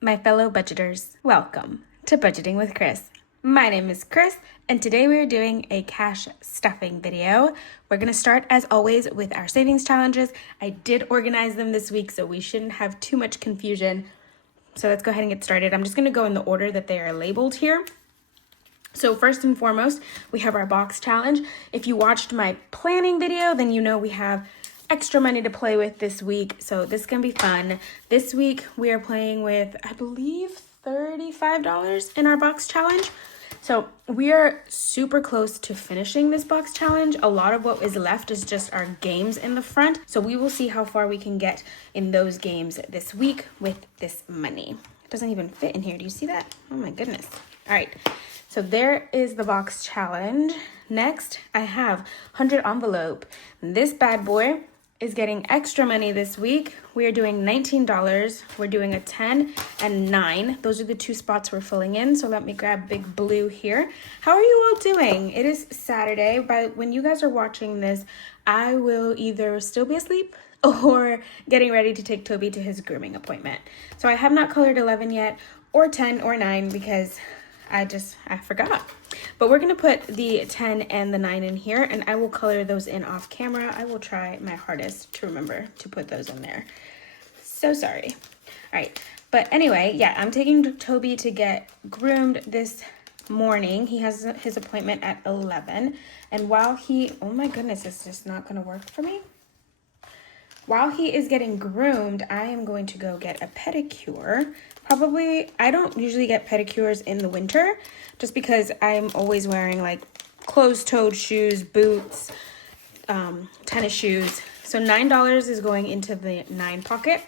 My fellow budgeters, welcome to Budgeting with Cris. My name is Cris, and today we are doing a cash stuffing video. We're going to start, as always, with our savings challenges. I did organize them this week, so we shouldn't have too much confusion. So let's go ahead and get started. I'm just going to go in the order that they are labeled here. So first and foremost, we have our box challenge. If you watched my planning video, then you know we have extra money to play with this week, so this is gonna be fun. This week we are playing with, I believe, $35 in our box challenge. So we are super close to finishing this box challenge. A lot of what is left is just our games in the front, so we will see how far we can get in those games this week with this money. It doesn't even fit in here. Do you see that? Oh my goodness. All right, so there is the box challenge. Next, I have 100 envelope. This bad boy is getting extra money this week. We are doing $19. We're doing a 10 and 9. Those are the two spots we're filling in. So let me grab Big Blue here. How are you all doing? It is Saturday. But when you guys are watching this, I will either still be asleep or getting ready to take Toby to his grooming appointment. So I have not colored 11 yet, or 10 or 9, because I forgot. But we're gonna put the 10 and the 9 in here, and I will color those in off camera. I will try my hardest to remember to put those in there. So sorry. All right, but anyway, yeah, I'm taking Toby to get groomed this morning. He has his appointment at 11, and while he, oh my goodness, it's just not gonna work for me. While he is getting groomed, I am going to go get a pedicure. Probably, I don't usually get pedicures in the winter just because I'm always wearing like closed-toed shoes, boots, tennis shoes. So $9 is going into the 9 pocket.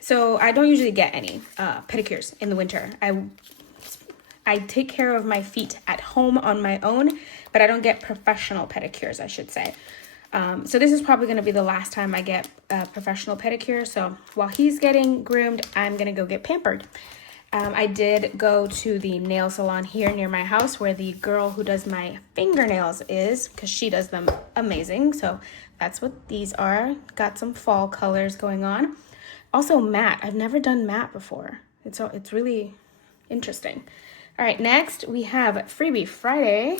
So I don't usually get any pedicures in the winter. I take care of my feet at home on my own, but I don't get professional pedicures, I should say. So this is probably going to be the last time I get a professional pedicure. So while he's getting groomed, I'm going to go get pampered. I did go to the nail salon here near my house where the girl who does my fingernails is, because she does them amazing. So that's what these are. Got some fall colors going on. Also matte. I've never done matte before. It's really interesting. All right, next we have Freebie Friday.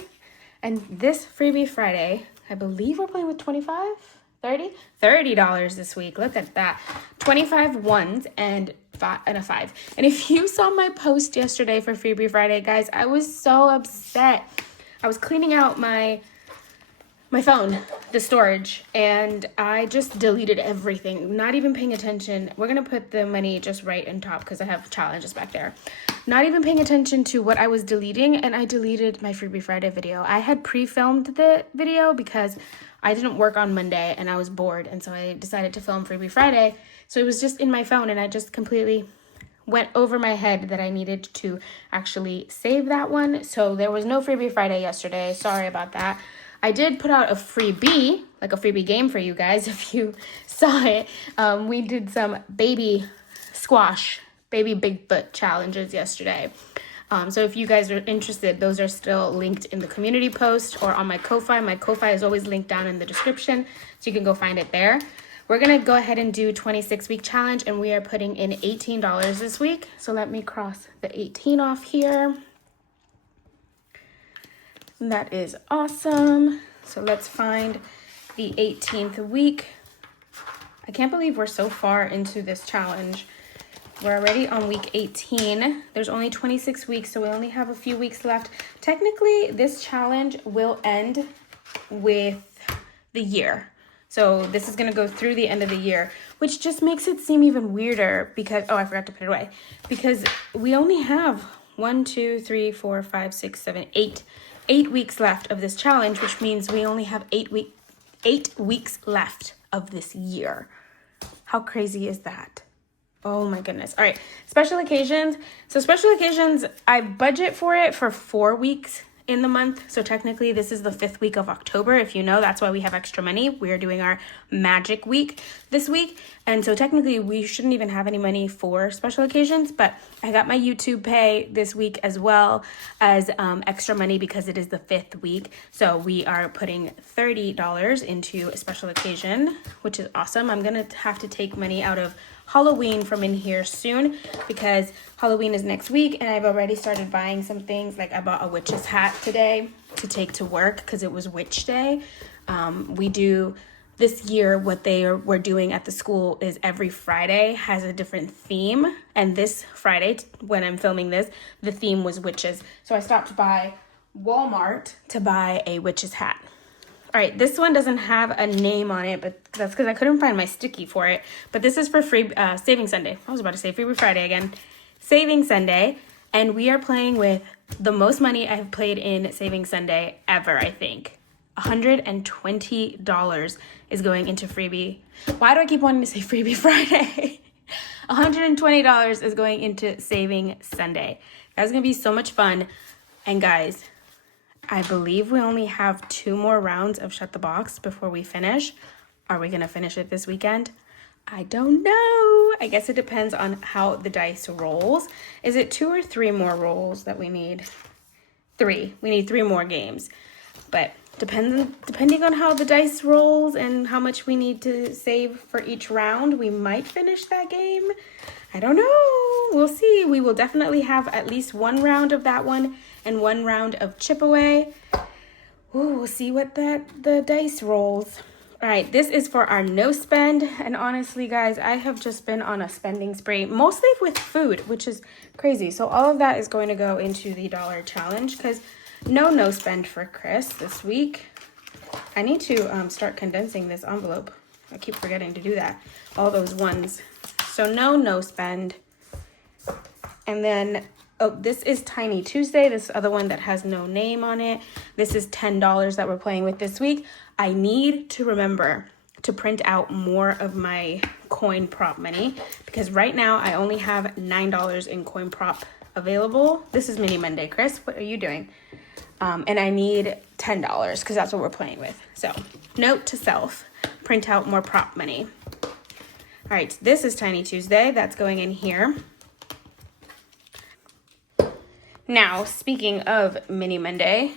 And this Freebie Friday, I believe we're playing with $30 this week. Look at that. 25 ones and a 5. And if you saw my post yesterday for Freebie Friday, guys, I was so upset. I was cleaning out my phone, the storage, and I just deleted everything, not even paying attention. We're going to put the money just right in top because I have challenges back there. Not even paying attention to what I was deleting, and I deleted my Freebie Friday video. I had pre-filmed the video because I didn't work on Monday and I was bored, and so I decided to film Freebie Friday. So it was just in my phone, and I just completely went over my head that I needed to actually save that one. So there was no Freebie Friday yesterday. Sorry about that. I did put out a freebie, like a freebie game for you guys if you saw it. We did some baby squash, baby big butt challenges yesterday. So if you guys are interested, those are still linked in the community post or on my Ko-Fi. My Ko-Fi is always linked down in the description, so you can go find it there. We're going to go ahead and do 26-week challenge, and we are putting in $18 this week. So let me cross the 18 off here. That is awesome. So let's find the 18th week. I can't believe we're so far into this challenge. We're already on week 18. There's only 26 weeks, so we only have a few weeks left. Technically, this challenge will end with the year. So this is going to go through the end of the year, which just makes it seem even weirder because, oh, I forgot to put it away. Because we only have 8 weeks left of this challenge, which means we only have 8 weeks left of this year. How crazy is that? Oh my goodness. All right, special occasions. So special occasions, I budget for it for 4 weeks in the month. So technically this is the 5th week of October. If you know, that's why we have extra money. We're doing our magic week this week. And so technically we shouldn't even have any money for special occasions, but I got my YouTube pay this week as well as extra money because it is the 5th week. So we are putting $30 into a special occasion, which is awesome. I'm gonna have to take money out of Halloween from in here soon because Halloween is next week and I've already started buying some things. Like I bought a witch's hat today to take to work because it was witch day. We do this year what we're doing at the school is every Friday has a different theme, and this Friday when I'm filming this, the theme was witches. So I stopped by Walmart to buy a witch's hat. All right, this one doesn't have a name on it, but that's because I couldn't find my sticky for it. But this is for free Saving Sunday. I was about to say Freebie Friday again. Saving Sunday, and we are playing with the most money I've played in Saving Sunday ever, I think. $120 is going into freebie. Why do I keep wanting to say Freebie Friday? $120 is going into Saving Sunday. That's going to be so much fun. And guys, I believe we only have 2 more rounds of Shut the Box before we finish. Are we going to finish it this weekend? I don't know. I guess it depends on how the dice rolls. Is it 2 or 3 more rolls that we need? 3. We need 3 more games. But depending on how the dice rolls and how much we need to save for each round, we might finish that game. I don't know. We'll see. We will definitely have at least 1 round of that one and 1 round of chip away. Ooh, we'll see what the dice rolls. All right, this is for our no spend. And honestly, guys, I have just been on a spending spree, mostly with food, which is crazy. So all of that is going to go into the dollar challenge because no spend for Cris this week. I need to start condensing this envelope. I keep forgetting to do that. All those ones. So no spend. And then, oh, this is Tiny Tuesday. This other one that has no name on it. This is $10 that we're playing with this week. I need to remember to print out more of my coin prop money because right now I only have $9 in coin prop available. This is Mini Monday. Cris, what are you doing? And I need $10 because that's what we're playing with. So note to self, print out more prop money. All right, this is Tiny Tuesday. That's going in here. Now, speaking of Mini Monday,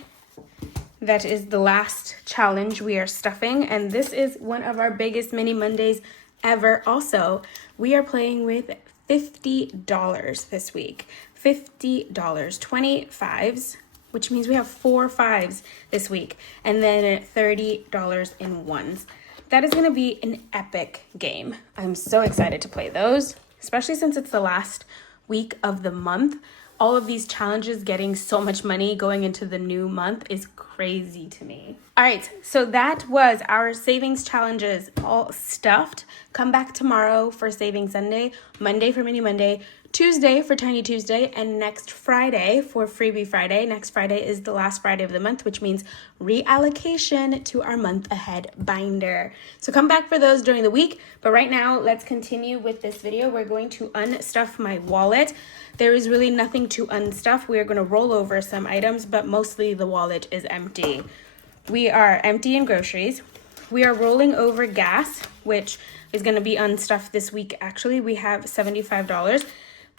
that is the last challenge we are stuffing. And this is one of our biggest Mini Mondays ever. Also, we are playing with $50 this week. $50, 20 fives, which means we have 4 5s this week, and then $30 in ones. That is going to be an epic game. I'm so excited to play those, especially since it's the last week of the month. All of these challenges getting so much money going into the new month is crazy to me. All right, so that was our savings challenges all stuffed. Come back tomorrow for Saving Sunday, Monday for Mini Monday, Tuesday for Tiny Tuesday, and next Friday for Freebie Friday. Next Friday is the last Friday of the month, which means reallocation to our month ahead binder. So come back for those during the week. But right now, let's continue with this video. We're going to unstuff my wallet. There is really nothing to unstuff. We are going to roll over some items, but mostly the wallet is empty. We are empty in groceries. We are rolling over gas, which is going to be unstuffed this week. Actually, we have $75.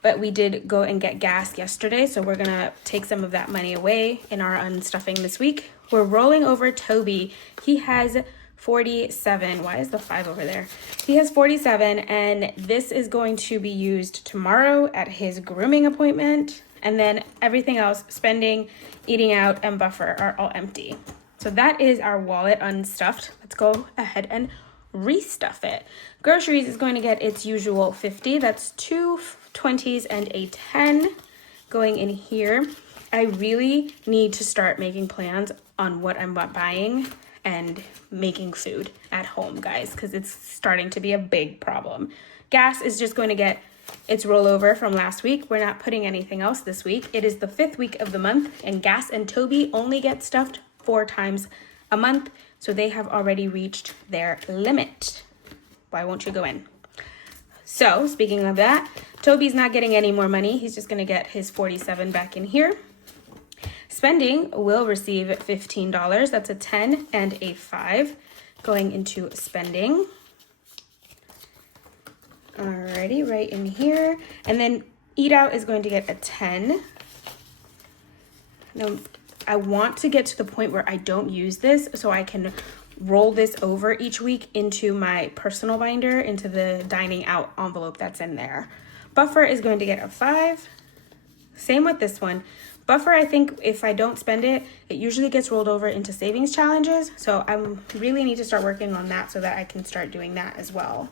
But we did go and get gas yesterday, so we're gonna take some of that money away in our unstuffing this week. We're rolling over Toby. He has 47. Why is the 5 over there? He has 47, and this is going to be used tomorrow at his grooming appointment. And then everything else, spending, eating out, and buffer are all empty. So that is our wallet unstuffed. Let's go ahead and restuff it. Groceries is going to get its usual 50. That's 2 20s and a 10 going in here. I really need to start making plans on what I'm buying and making food at home, guys, because it's starting to be a big problem. Gas is just going to get its rollover from last week. We're not putting anything else this week. It is the 5th week of the month, and Gas and Toby only get stuffed 4 times a month, so they have already reached their limit. Why won't you go in? So, speaking of that, Toby's not getting any more money. He's just going to get his 47 back in here. Spending will receive $15. That's a 10 and a 5 going into spending. Alrighty, right in here. And then eat out is going to get a 10. Now, I want to get to the point where I don't use this so I can roll this over each week into my personal binder, into the dining out envelope that's in there. Buffer is going to get a 5. Same with this one. Buffer, I think if I don't spend it, it usually gets rolled over into savings challenges. So I really need to start working on that so that I can start doing that as well.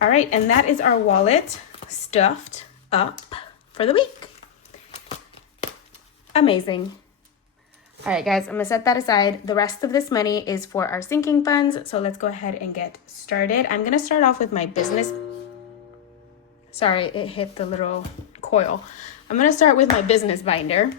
All right, and that is our wallet stuffed up for the week. Amazing. All right, guys, I'm gonna set that aside. The rest of this money is for our sinking funds. So let's go ahead and get started. I'm gonna start off with my business. Sorry, it hit the little coil. I'm gonna start with my business binder.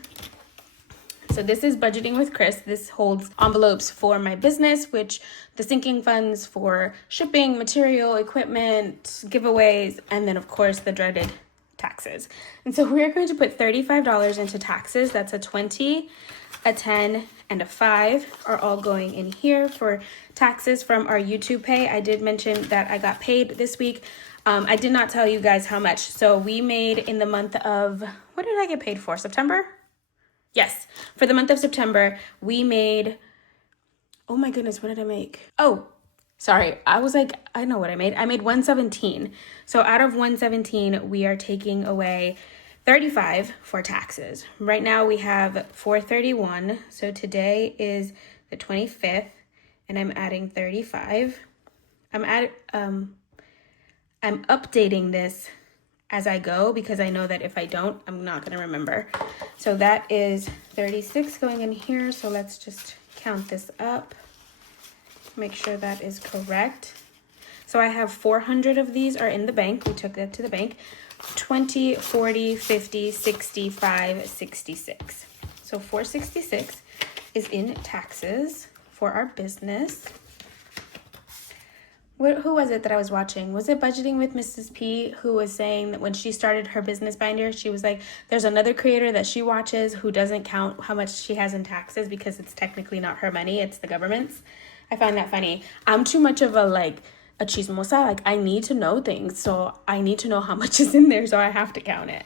So this is Budgeting with Cris. This holds envelopes for my business, which the sinking funds for shipping, material, equipment, giveaways, and then of course the dreaded taxes. And so we're going to put $35 into taxes. That's a 20, a 10, and a 5 are all going in here for taxes from our YouTube pay. I did mention that I got paid this week. I did not tell you guys how much. So we made in the month of, what did I get paid for? September? Yes. For the month of September, we made, oh my goodness, what did I make? Oh, sorry. I was like, I know what I made. I made 117. So out of 117, we are taking away 35 for taxes. Right now we have 431. So today is the 25th and I'm adding 35. I'm updating this as I go because I know that if I don't, I'm not going to remember. So that is 36 going in here. So let's just count this up. Make sure that is correct. So I have 400 of these are in the bank. We took that to the bank. 20, 40, 50, 65, 66. So 466 is in taxes for our business. Who was it that I was watching? Was it Budgeting with Mrs. P who was saying that when she started her business binder, she was like, there's another creator that she watches who doesn't count how much she has in taxes because it's technically not her money, it's the government's. I find that funny. I'm too much of a chismosa. Like I need to know things. So I need to know how much is in there. So I have to count it.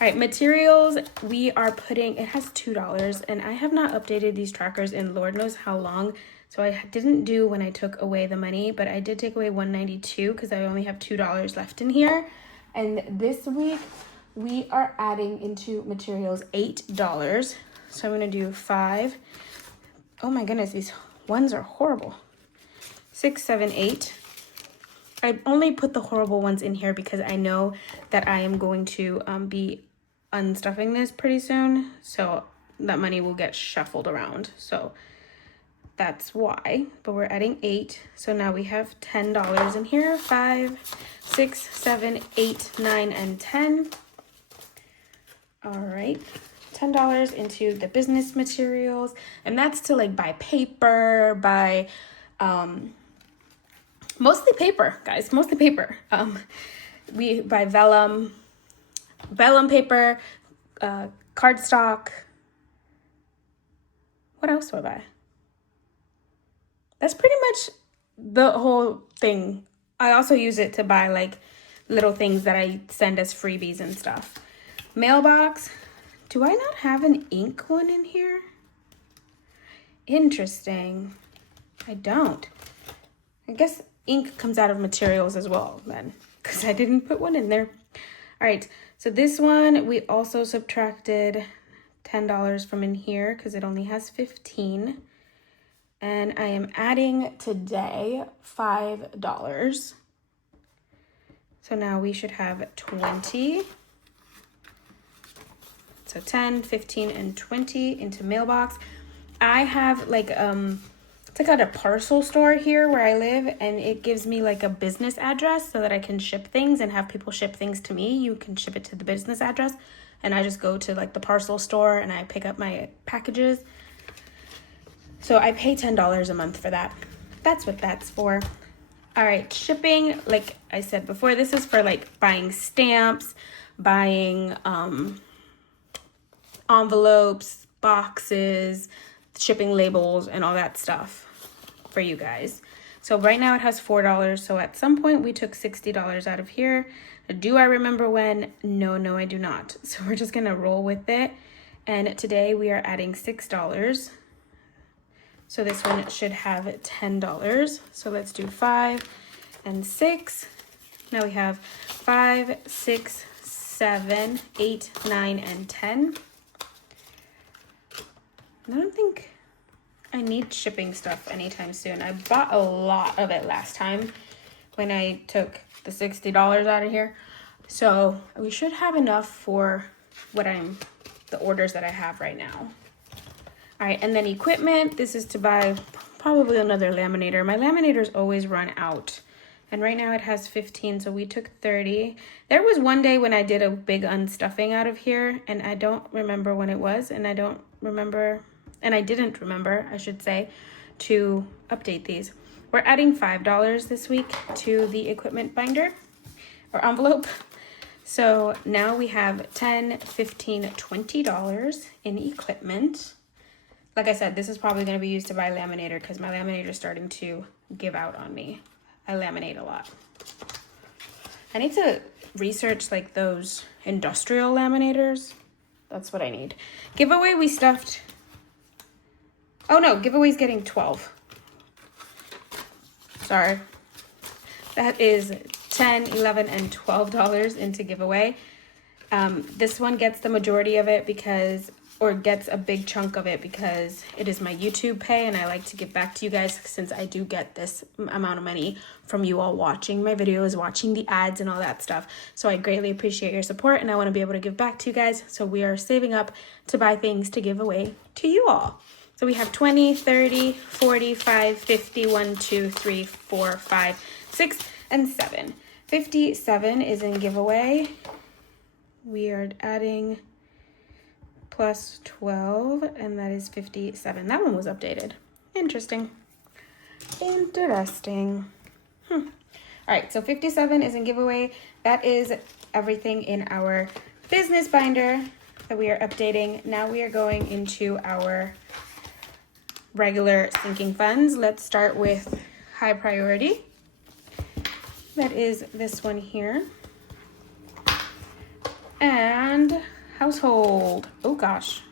All right, materials, we are putting, it has $2 and I have not updated these trackers in Lord knows how long. So I didn't do when I took away the money, but I did take away $192 because I only have $2 left in here. And this week we are adding into materials $8. So I'm gonna do 5. Oh my goodness, these ones are horrible. 6, 7, 8. I only put the horrible ones in here because I know that I am going to be unstuffing this pretty soon. So that money will get shuffled around. So that's why, but we're adding 8. So now we have $10 in here. 5, 6, 7, 8, 9, and 10. All right. $10 into the business materials. And that's to buy paper, buy, mostly paper, guys, mostly paper. We buy vellum paper, cardstock. What else do I buy? That's pretty much the whole thing. I also use it to buy little things that I send as freebies and stuff. Mailbox. Do I not have an ink one in here? Interesting. I don't. I guess ink comes out of materials as well then, because I didn't put one in there. All right, so this one we also subtracted $10 from in here because it only has 15. And I am adding today $5. So now we should have 20. So 10, 15, and 20 into mailbox. I have it's at a parcel store here where I live, and it gives me a business address so that I can ship things and have people ship things to me. You can ship it to the business address, and I just go to the parcel store and I pick up my packages. So I pay $10 a month for that. That's what that's for. All right, shipping, like I said before, this is for buying stamps, buying envelopes, boxes, shipping labels, and all that stuff for you guys. So right now it has $4. So at some point we took $60 out of here. Do I remember when? No, I do not. So we're just gonna roll with it. And today we are adding $6. So this one should have $10. So let's do 5 and 6. Now we have 5, 6, 7, 8, 9, and 10. I don't think I need shipping stuff anytime soon. I bought a lot of it last time when I took the $60 out of here. So we should have enough for the orders that I have right now. All right, and then equipment. This is to buy probably another laminator. My laminators always run out. And right now it has 15, so we took 30. There was one day when I did a big unstuffing out of here, and I don't remember when it was, and I didn't remember, I should say, to update these. We're adding $5 this week to the equipment binder or envelope. So now we have $10, $15, $20 in equipment. Like I said, this is probably going to be used to buy a laminator because my laminator is starting to give out on me. I laminate a lot. I need to research like those industrial laminators. That's what I need. Giveaway, we stuffed. Oh no, giveaway's getting 12. Sorry. That is $10, $11, and $12 into giveaway. This one gets the majority of it or gets a big chunk of it because it is my YouTube pay, and I like to give back to you guys since I do get this amount of money from you all watching my videos, watching the ads and all that stuff. So I greatly appreciate your support, and I want to be able to give back to you guys. So we are saving up to buy things to give away to you all. So we have 20, 30, 45, 50, 1, 2, 3, 4, 5, 6, and 7. 57 is in giveaway. We are adding plus 12, and that is 57. That one was updated. Interesting. All right, so 57 is in giveaway. That is everything in our business binder that we are updating. Now we are going into our regular sinking funds. Let's start with high priority. That is this one here. And household. Oh gosh,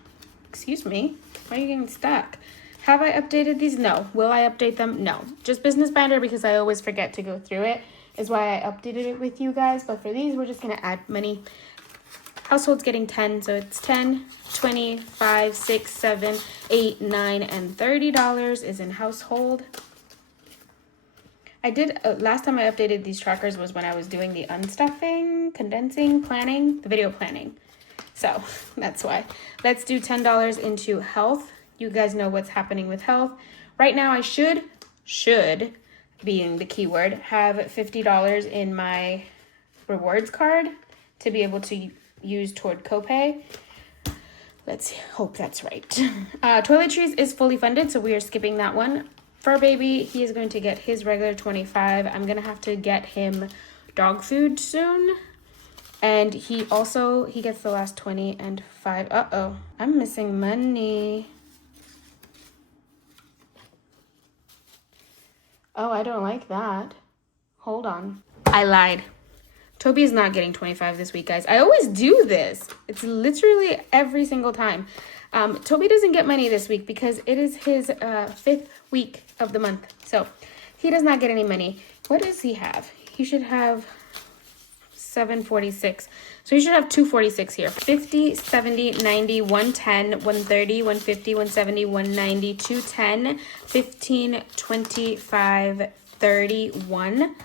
excuse me, why are you getting stuck? Have I updated these? No. Will I update them? No. Just business binder because I always forget to go through it is why I updated it with you guys. But for these, we're just gonna add money. Household's getting 10, so it's 10, 20, 5, 6, 7, 8, 9, and $30 is in household. I did, last time I updated these trackers was when I was doing the unstuffing, condensing, planning, the video planning. So that's why. Let's do $10 into health. You guys know what's happening with health. Right now I should, being the keyword, have $50 in my rewards card to be able to use toward copay. Let's hope that's right. Toiletries is fully funded, so we are skipping that one. Fur baby, he is going to get his regular 25. I'm gonna have to get him dog food soon. And he gets the last 20 and 5. Uh-oh, I'm missing money. Oh, I don't like that. Hold on. I lied. Toby is not getting 25 this week, guys. I always do this. It's literally every single time. Toby doesn't get money this week because it is his 5th week of the month. So he does not get any money. What does he have? He should have 746. So you should have 246 here. 50, 70, 90, 110, 130, 150, 170, 190, 210, 15, 25, 31.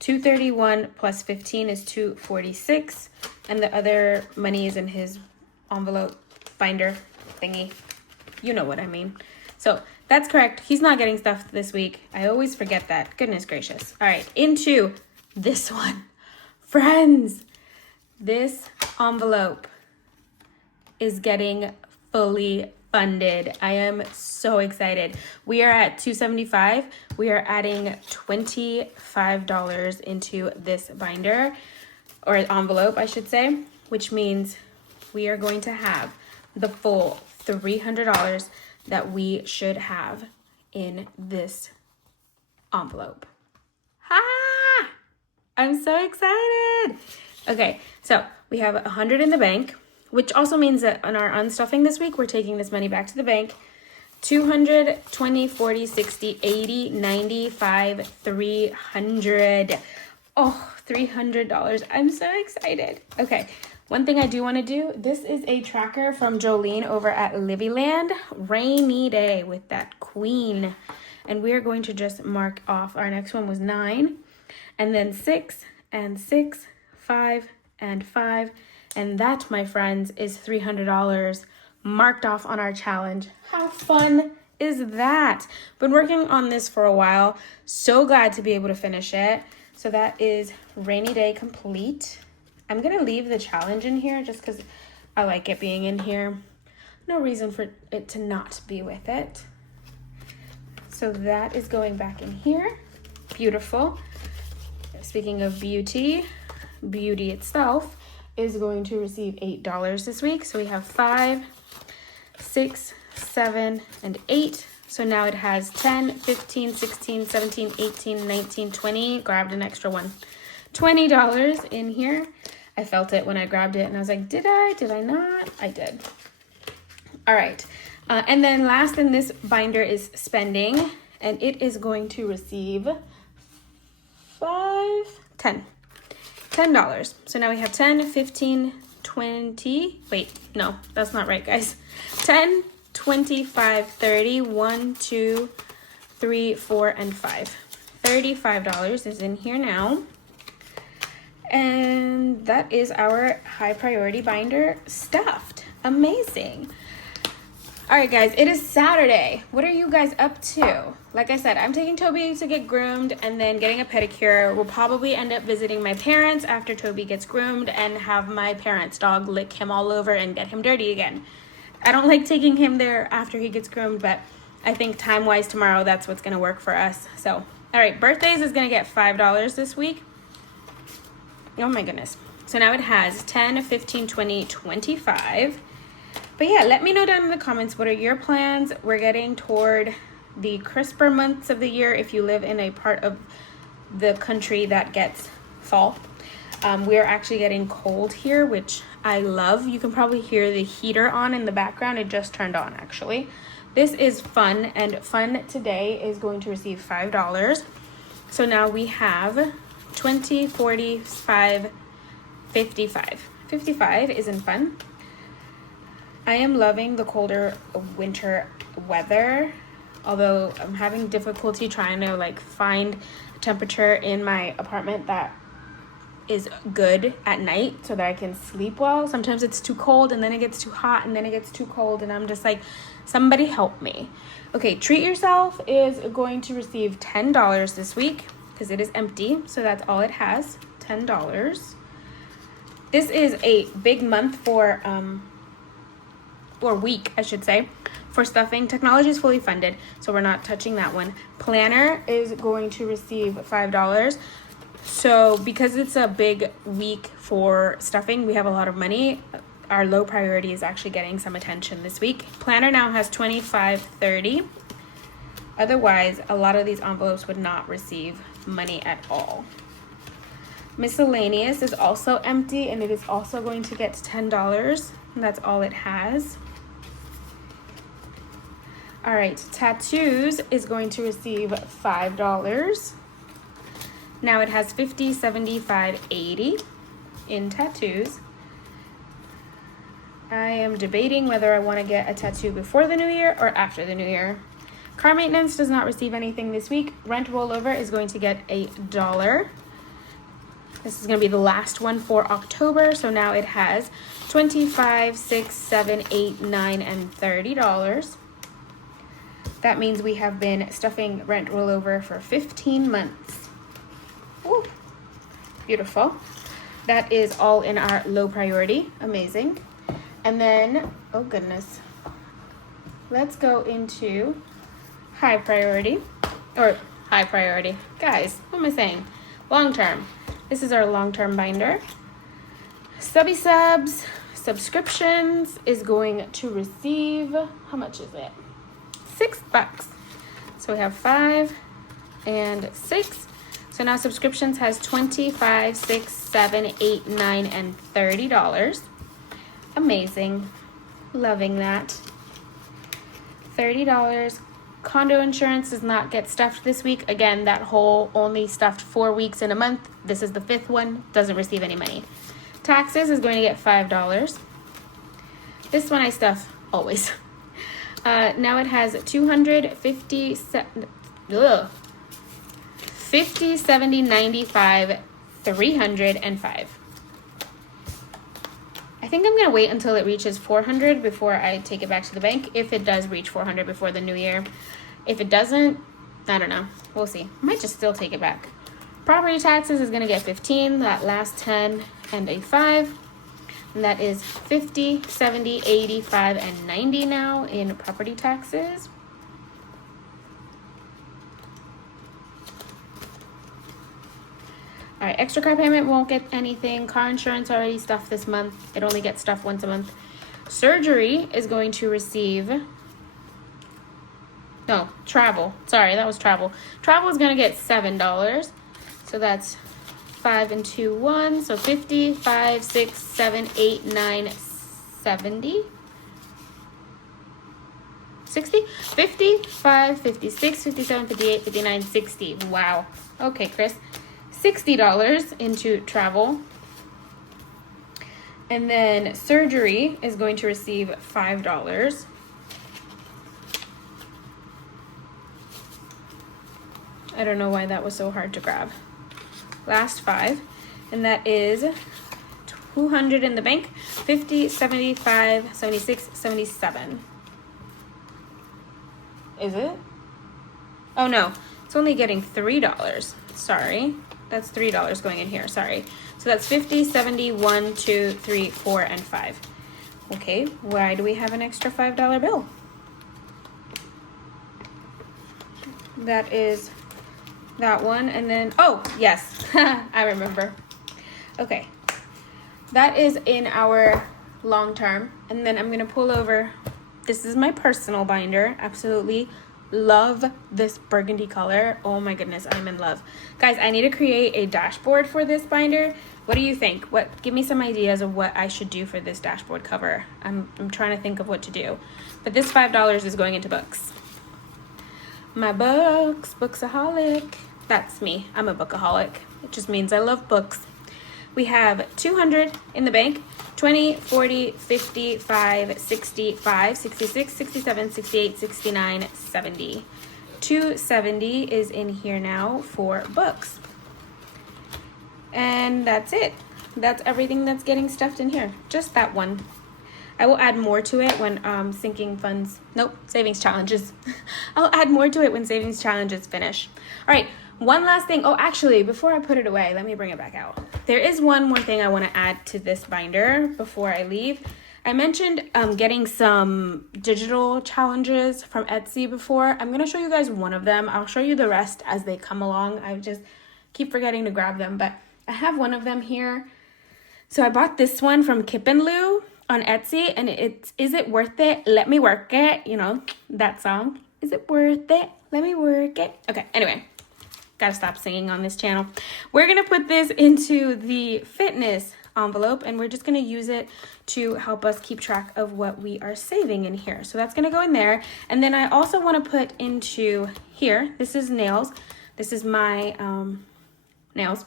231 plus 15 is 246. And the other money is in his envelope binder thingy. You know what I mean. So that's correct. He's not getting stuff this week. I always forget that. Goodness gracious. All right, into this one. Friends, this envelope is getting fully funded. I am so excited. We are at $275. We are adding $25 into this binder, or envelope, I should say, which means we are going to have the full $300 that we should have in this envelope. Ah! I'm so excited. Okay, so we have 100 in the bank, which also means that on our unstuffing this week, we're taking this money back to the bank. 200, 20, 40, 60, 80, 95, 300. Oh, $300. I'm so excited. Okay, one thing I do want to do, this is a tracker from Jolene over at Blvd. Rainy day with that queen. And we're going to just mark off. Our next one was 9, and then 6, and 6, 5, and 5. And that, my friends, is $300 marked off on our challenge. How fun is that? Been working on this for a while. So glad to be able to finish it. So that is rainy day complete. I'm gonna leave the challenge in here just because I like it being in here. No reason for it to not be with it. So that is going back in here. Beautiful. Speaking of beauty, beauty itself is going to receive $8 this week. So we have 5, 6, 7, and 8. So now it has 10, 15, 16, 17, 18, 19, 20. Grabbed an extra one. $20 in here. I felt it when I grabbed it and I was like, did I not? I did. All right. And then last in this binder is spending, and it is going to receive $10. So now we have 10, 15, 20. Wait, no, that's not right, guys. 10, 25, 30, 1, 2, 3, 4, and 5. $35 is in here now. And that is our high priority binder stuffed. Amazing. All right, guys, it is Saturday. What are you guys up to? Like I said, I'm taking Toby to get groomed and then getting a pedicure. We'll probably end up visiting my parents after Toby gets groomed and have my parents' dog lick him all over and get him dirty again. I don't like taking him there after he gets groomed, but I think time-wise tomorrow, that's what's gonna work for us. So, all right, birthdays is gonna get $5 this week. Oh my goodness. So now it has 10, 15, 20, 25. But yeah, let me know down in the comments, what are your plans? We're getting toward the crisper months of the year if you live in a part of the country that gets fall. We're actually getting cold here, which I love. You can probably hear the heater on in the background. It just turned on, actually. This is fun, and fun today is going to receive $5. So now we have 20, 45, 55. 55 isn't fun. I am loving the colder winter weather, although I'm having difficulty trying to like find a temperature in my apartment that is good at night so that I can sleep well. Sometimes it's too cold and then it gets too hot and then it gets too cold and I'm just like, somebody help me. Okay, treat yourself is going to receive $10 this week because it is empty, so that's all it has, $10. This is a big month for or week, I should say, for stuffing. Technology is fully funded, so we're not touching that one. Planner is going to receive $5. So because it's a big week for stuffing, we have a lot of money. Our low priority is actually getting some attention this week. Planner now has 25, 30. Otherwise, a lot of these envelopes would not receive money at all. Miscellaneous is also empty, and it is also going to get $10. And that's all it has. All right, tattoos is going to receive $5. Now it has 50, 75, 80 in tattoos. I am debating whether I want to get a tattoo before the new year or after the new year. Car maintenance does not receive anything this week. Rent rollover is going to get $1. This is going to be the last one for October. So now it has 25, 6, 7, 8, 9, and $30. That means we have been stuffing rent rollover for 15 months. Ooh, beautiful. That is all in our low priority. Amazing. And then, oh goodness, let's go into high priority, or high priority. Guys, what am I saying? Long term. This is our long-term binder. Subby subs, subscriptions is going to receive, how much is it? $6. So we have 5 and 6. So now subscriptions has $25, $6, $7, $8, $9, and $30. Amazing. Loving that. $30. Condo insurance does not get stuffed this week. Again, that whole only stuffed 4 weeks in a month. This is the 5th one. Doesn't receive any money. Taxes is going to get $5. This one I stuff always. Now it has 250, 50, 70, 95, 305. I think I'm going to wait until it reaches 400 before I take it back to the bank. If it does reach 400 before the new year. If it doesn't, I don't know. We'll see. I might just still take it back. Property taxes is going to get 15. That last 10 and a 5. And that is 50, 70, 85, and 90 now in property taxes. All right, extra car payment won't get anything. Car insurance already stuffed this month. It only gets stuffed once a month. Surgery is going to receive, no, travel. Sorry, that was travel. Travel is going to get $7. So that's 5 and 2, 1. So 50, 5, 6, 7, 8, 9, 70. 60, 55, 56, 57, 58, 59, 60. Wow. Okay, Chris. $60 into travel. And then surgery is going to receive $5. I don't know why that was so hard to grab. Last 5. And that is 200 in the bank. 50, 75, 76, 77. Is it? Oh no, it's only getting $3. Sorry. That's $3 going in here, sorry. So that's 50, 70, 1, 2, 3, 4, and 5. Okay, why do we have an extra $5 bill? That is that one, and then, oh, yes, I remember. Okay, that is in our long term, and then I'm gonna pull over. This is my personal binder, absolutely love this burgundy color. Oh my goodness, I'm in love. Guys, I need to create a dashboard for this binder. What do you think? Give me some ideas of what I should do for this dashboard cover. I'm trying to think of what to do. But this $5 is going into books. My books, bookaholic. That's me. I'm a bookaholic. It just means I love books. We have 200 in the bank. 20, 40, 55, 65, 66, 67, 68, 69, 70. 270 is in here now for books. And that's it. That's everything that's getting stuffed in here. Just that one. I will add more to it when savings challenges. I'll add more to it when savings challenges finish. All right. One last thing. Oh, actually, before I put it away, let me bring it back out. There is one more thing I want to add to this binder before I leave. I mentioned getting some digital challenges from Etsy before. I'm going to show you guys one of them. I'll show you the rest as they come along. I just keep forgetting to grab them, but I have one of them here. So I bought this one from Kip and Lou on Etsy, and it's Is It Worth It? Let Me Work It. You know, that song. Is it worth it? Let me work it. Okay, anyway. Gotta stop singing on this channel. We're gonna put this into the fitness envelope, and we're just gonna use it to help us keep track of what we are saving in here. So that's gonna go in there. And then I also wanna put into here, this is nails. This is my nails.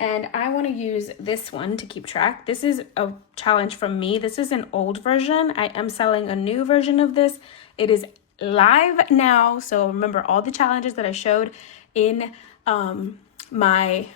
And I wanna use this one to keep track. This is a challenge from me. This is an old version. I am selling a new version of this. It is live now. So remember all the challenges that I showed in my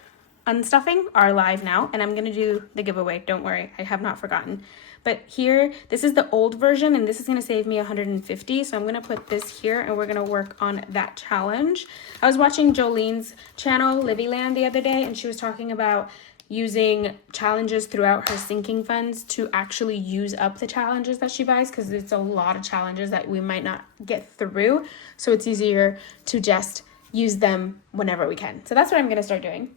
unstuffing are live now, and I'm gonna do the giveaway. Don't worry, I have not forgotten. But here, this is the old version, and this is gonna save me 150. So I'm gonna put this here, and we're gonna work on that challenge. I was watching Jolene's channel, Livyland, the other day, and she was talking about using challenges throughout her sinking funds to actually use up the challenges that she buys, because it's a lot of challenges that we might not get through. So it's easier to just use them whenever we can. So that's what I'm gonna start doing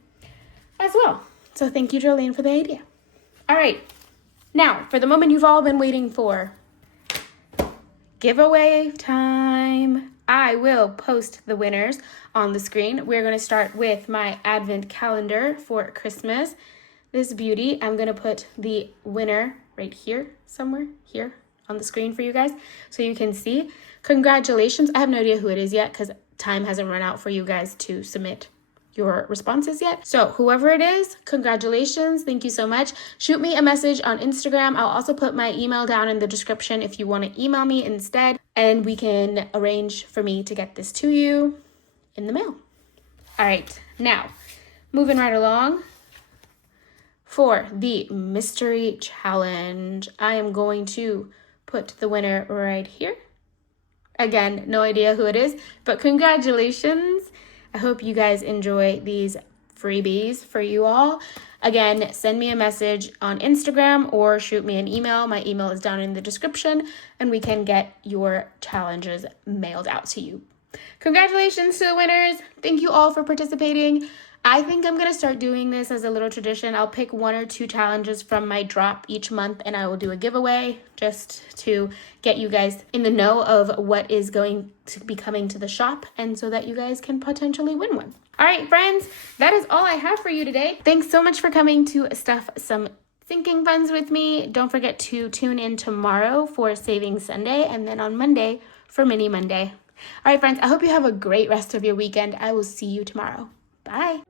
as well. So thank you, Jolene, for the idea. All right, Now, for the moment you've all been waiting for, giveaway time. I will post the winners on the screen. We're going to start with my advent calendar for Christmas. This beauty, I'm going to put the winner right here, somewhere here on the screen for you guys so you can see. Congratulations. I have no idea who it is yet because time hasn't run out for you guys to submit your responses yet. So whoever it is, congratulations. Thank you so much. Shoot me a message on Instagram. I'll also put my email down in the description if you want to email me instead, and we can arrange for me to get this to you in the mail. All right, now moving right along. For the mystery challenge, I am going to put the winner right here. Again, no idea who it is, but congratulations. I hope you guys enjoy these freebies for you all. Again, send me a message on Instagram or shoot me an email. My email is down in the description, and we can get your challenges mailed out to you. Congratulations to the winners. Thank you all for participating. I think I'm going to start doing this as a little tradition. I'll pick 1 or 2 challenges from my drop each month, and I will do a giveaway just to get you guys in the know of what is going to be coming to the shop, and so that you guys can potentially win one. All right, friends, that is all I have for you today. Thanks so much for coming to stuff some sinking funds with me. Don't forget to tune in tomorrow for Savings Sunday, and then on Monday for Mini Monday. All right, friends, I hope you have a great rest of your weekend. I will see you tomorrow. Bye.